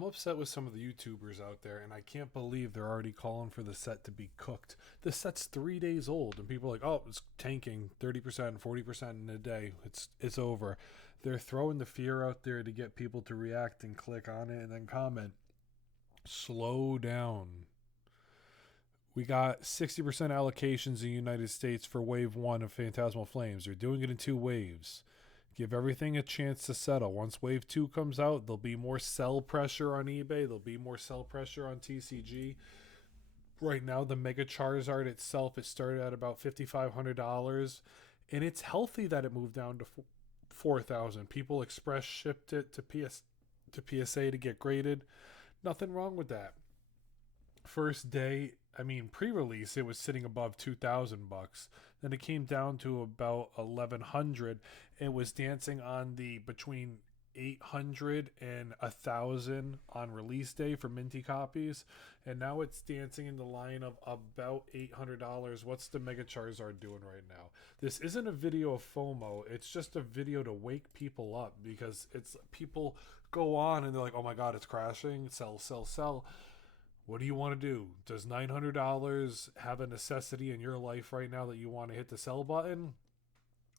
I'm upset with some of the YouTubers out there, and I can't believe they're already calling for the set to be cooked. The set's 3 days old, and people are like, "Oh, it's tanking 30%, 40% in a day. It's over." They're throwing the fear out there to get people to react and click on it and then comment. Slow down. We got 60% allocations in the United States for Wave 1 of Phantasmal Flames. They're doing it in 2 waves. Give everything a chance to settle. Once Wave 2 comes out, there'll be more sell pressure on eBay. There'll be more sell pressure on TCG. Right now, the Mega Charizard itself, it started at about $5,500. And it's healthy that it moved down to 4,000. People express shipped it to PSA to get graded. Nothing wrong with that. First day, I mean, pre-release, it was sitting above $2,000. Then it came down to about 1,100. It was dancing on the between 800 and 1,000 on release day for minty copies, and now it's dancing in the line of about $800. What's the Mega Charizard doing right now? This isn't a video of FOMO. It's just a video to wake people up, because it's people go on and they're like, "Oh my God, it's crashing! Sell, sell, sell." What do you want to do? Does $900 have a necessity in your life right now that you want to hit the sell button?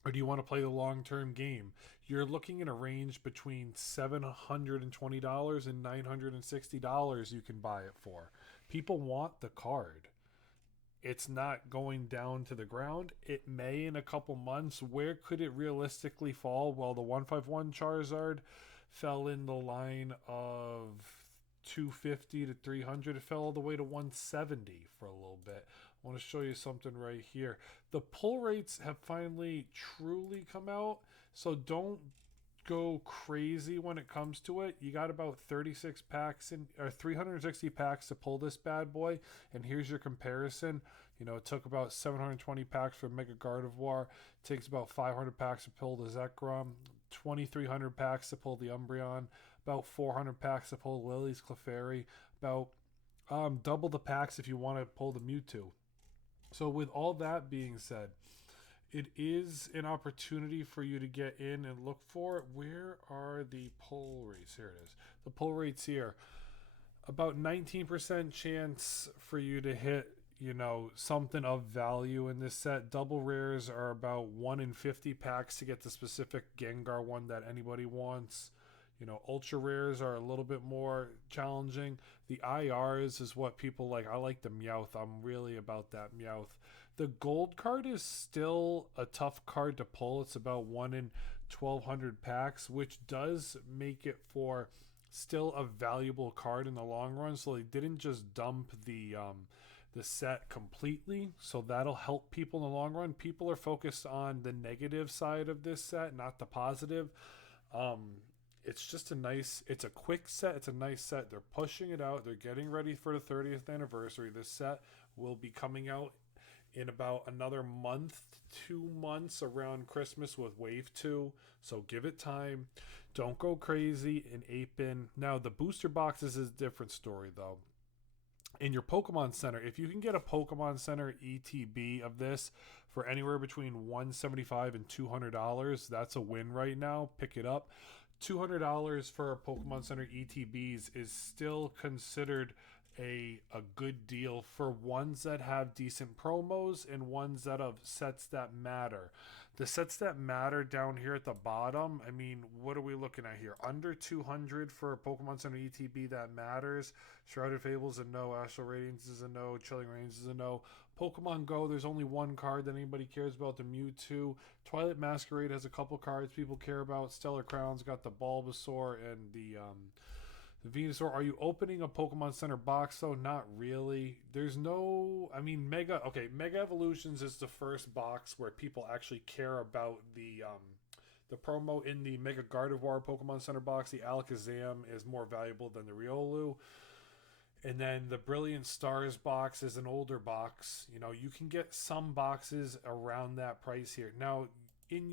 Or do you want to play the long-term game? You're looking in a range between $720 and $960 you can buy it for. People want the card. It's not going down to the ground. It may in a couple months. Where could it realistically fall? Well, the 151 Charizard fell in the line of 250 to 300. It fell all the way to 170 for a little bit. I want to show you something right here. The pull rates have finally truly come out, so don't go crazy when it comes to it. You got about 36 packs in, or 360 packs to pull this bad boy, and here's your comparison. It took about 720 packs for Mega Gardevoir. It takes about 500 packs to pull the Zekrom, 2,300 packs to pull the Umbreon, about 400 packs to pull Lily's Clefairy, about double the packs if you want to pull the Mewtwo. So with all that being said, it is an opportunity for you to get in and look for it. Where are the pull rates? Here it is. The pull rates here. About 19% chance for you to hit, something of value in this set. Double rares are about 1 in 50 packs to get the specific Gengar one that anybody wants. Ultra rares are a little bit more challenging. The IRs is what people like. I like the Meowth. I'm really about that Meowth. The gold card is still a tough card to pull. It's about 1 in 1,200 packs, which does make it for still a valuable card in the long run. So they didn't just dump the set completely. So that'll help people in the long run. People are focused on the negative side of this set, not the positive. It's a quick set. It's a nice set. They're pushing it out. They're getting ready for the 30th anniversary. This set will be coming out in about another month, 2 months around Christmas with Wave 2. So give it time. Don't go crazy and ape in. Now, the booster boxes is a different story, though. In your Pokemon Center, if you can get a Pokemon Center ETB of this for anywhere between $175 and $200, that's a win right now. Pick it up. $200 for Pokemon Center ETBs is still considered a good deal for ones that have decent promos and ones that have sets that matter. The sets that matter down here at the bottom, I mean, what are we looking at here? Under 200 for a Pokemon Center ETB that matters. Shrouded Fables is a no. Astral Radiance is a no. Chilling Reigns is a no. Pokemon Go, there's only one card that anybody cares about, the Mewtwo. Twilight Masquerade has a couple cards people care about. Stellar Crown's got the Bulbasaur and the Venusaur. Are you opening a Pokemon Center box though? Not really. There's no, Mega Evolutions is the first box where people actually care about the promo in the Mega Gardevoir Pokemon Center box. The Alakazam is more valuable than the Riolu. And then the Brilliant Stars box is an older box. You can get some boxes around that price here. Now, in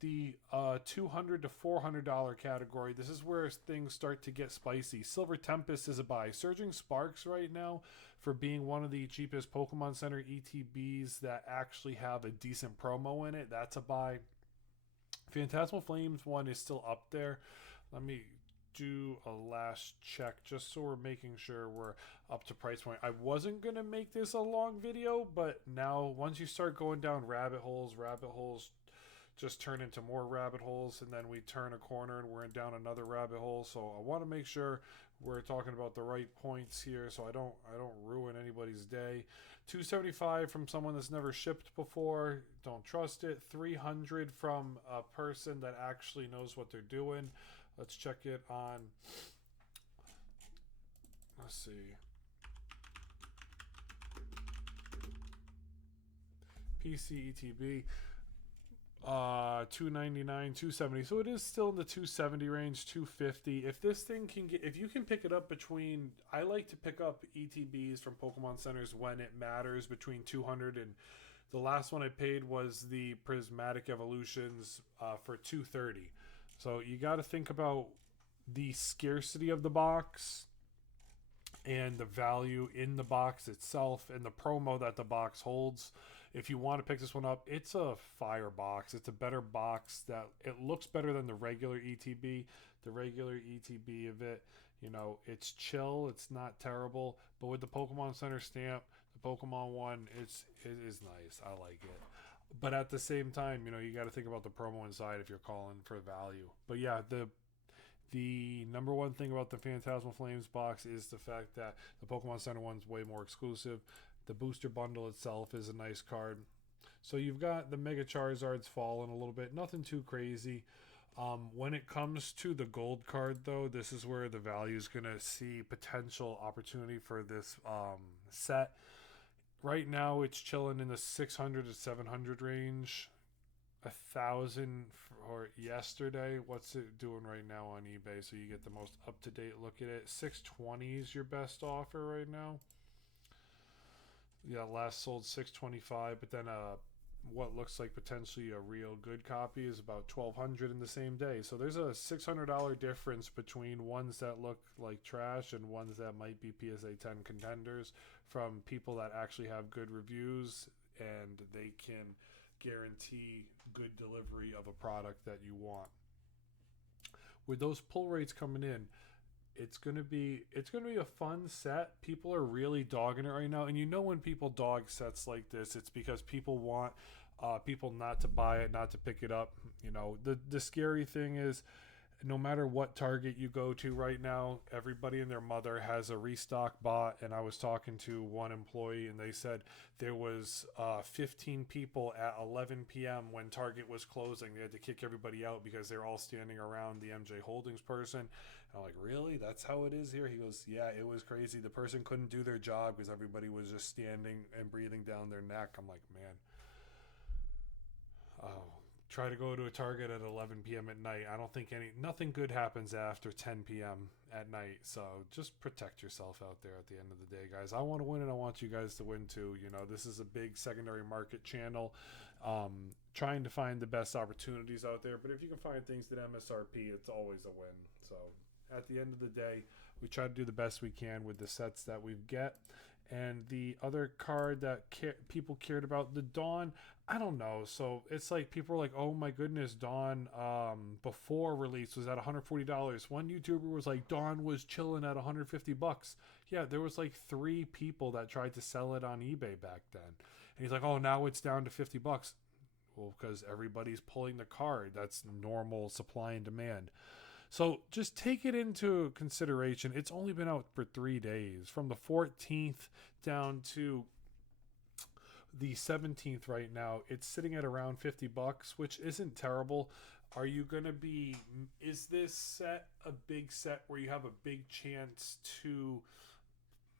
the $200 to $400 category, this is where things start to get spicy. Silver Tempest is a buy. Surging Sparks right now, for being one of the cheapest Pokemon Center ETBs that actually have a decent promo in it, that's a buy. Phantasmal Flames one is still up there. Let me do a last check just so we're making sure we're up to price point. I wasn't going to make this a long video, but now once you start going down rabbit holes just turn into more rabbit holes, and then we turn a corner and we're down another rabbit hole. So I want to make sure we're talking about the right points here so I don't ruin anybody's day. 275 from someone that's never shipped before, don't trust it. 300 from a person that actually knows what they're doing. Let's check it on, let's see, PCETB. 299, 270. So it is still in the 270 range, 250. If this thing can get, if you can pick it up between, I like to pick up ETBs from Pokemon Centers when it matters, between 200 and the last one I paid was the Prismatic Evolutions for 230. So you got to think about the scarcity of the box and the value in the box itself and the promo that the box holds. If you want to pick this one up, it's a fire box. It's a better box. That it looks better than the regular ETB. The regular ETB of it, you know, it's chill. It's not terrible. But with the Pokemon Center stamp, the Pokemon one, it is nice. I like it. But at the same time, you know, you got to think about the promo inside if you're calling for value. But yeah, the number one thing about the Phantasmal Flames box is the fact that the Pokemon Center one's way more exclusive. The booster bundle itself is a nice card. So you've got the Mega Charizards falling a little bit. Nothing too crazy. When it comes to the gold card, though, this is where the value is going to see potential opportunity for this set. Right now, it's chilling in the 600 to 700 range. 1,000 for yesterday. What's it doing right now on eBay? So you get the most up-to-date look at it. 620 is your best offer right now. Yeah, last sold 625, but then what looks like potentially a real good copy is about 1,200 in the same day. So there's a $600 difference between ones that look like trash and ones that might be PSA 10 contenders from people that actually have good reviews and they can guarantee good delivery of a product that you want. With those pull rates coming in, it's gonna be a fun set. People are really dogging it right now, and you know when people dog sets like this, it's because people want people not to buy it, not to pick it up. You know, the scary thing is, no matter what Target you go to right now, everybody and their mother has a restock bot. And I was talking to one employee and they said there was 15 people at 11 p.m. when Target was closing. They had to kick everybody out because they're all standing around the MJ Holdings person. And I'm like, really? That's how it is here? He goes, yeah, it was crazy. The person couldn't do their job because everybody was just standing and breathing down their neck. I'm like, man, try to go to a Target at 11 p.m. at night. I don't think nothing good happens after 10 p.m. at night. So just protect yourself out there at the end of the day, guys. I want to win and I want you guys to win too. You know, this is a big secondary market channel. Trying to find the best opportunities out there. But if you can find things at MSRP, it's always a win. So at the end of the day, we try to do the best we can with the sets that we get. And the other card that people cared about, the Dawn, I don't know. So it's like people are like, oh my goodness, Dawn before release was at $140. One YouTuber was like, Dawn was chilling at $150. Yeah, there was like 3 people that tried to sell it on eBay back then. And he's like, oh, now it's down to $50. Well, because everybody's pulling the card. That's normal supply and demand. So just take it into consideration. It's only been out for 3 days, from the 14th down to the 17th right now. It's sitting at around $50, which isn't terrible. Are you going to be, is this set a big set where you have a big chance to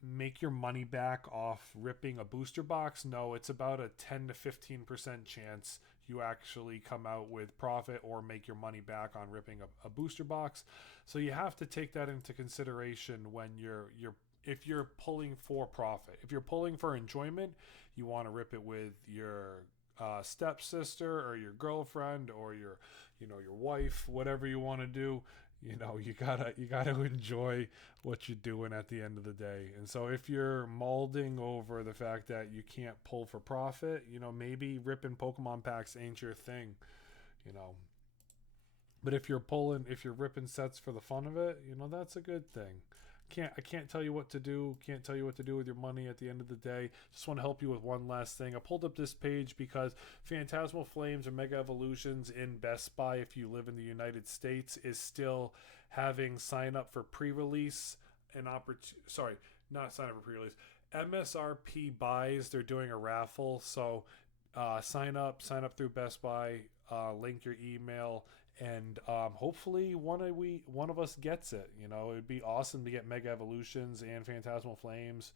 make your money back off ripping a booster box? No, it's about a 10 to 15% chance you actually come out with profit or make your money back on ripping a booster box. So you have to take that into consideration when if you're pulling for profit. If you're pulling for enjoyment, you want to rip it with your stepsister or your girlfriend or your wife, whatever you want to do. You know, you gotta enjoy what you're doing at the end of the day. And so if you're molding over the fact that you can't pull for profit, you know, maybe ripping Pokemon packs ain't your thing, you know. But if you're ripping sets for the fun of it, that's a good thing. I can't tell you what to do. Can't tell you what to do with your money at the end of the day. Just want to help you with one last thing. I pulled up this page because Phantasmal Flames or Mega Evolutions in Best Buy, if you live in the United States, is still having sign up for pre-release and sorry, not sign up for pre-release. MSRP buys. They're doing a raffle, so sign up through Best Buy. Link your email, and hopefully one of us gets it. It'd be awesome to get Mega Evolutions and Phantasmal Flames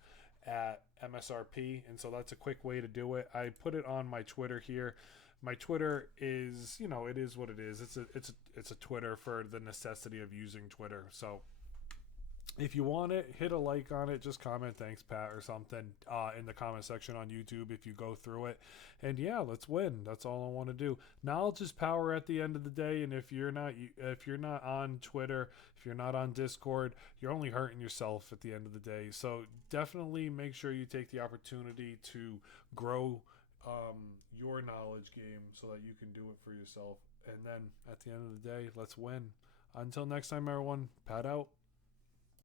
at MSRP, and so that's a quick way to do it. I put it on my Twitter here. My Twitter is, it is what it is. It's a Twitter for the necessity of using Twitter. So if you want it, hit a like on it. Just comment "thanks, Pat" or something in the comment section on YouTube if you go through it. And yeah, let's win. That's all I want to do. Knowledge is power at the end of the day. And if you're not on Twitter, if you're not on Discord, you're only hurting yourself at the end of the day. So definitely make sure you take the opportunity to grow your knowledge game so that you can do it for yourself. And then at the end of the day, let's win. Until next time, everyone. Pat out.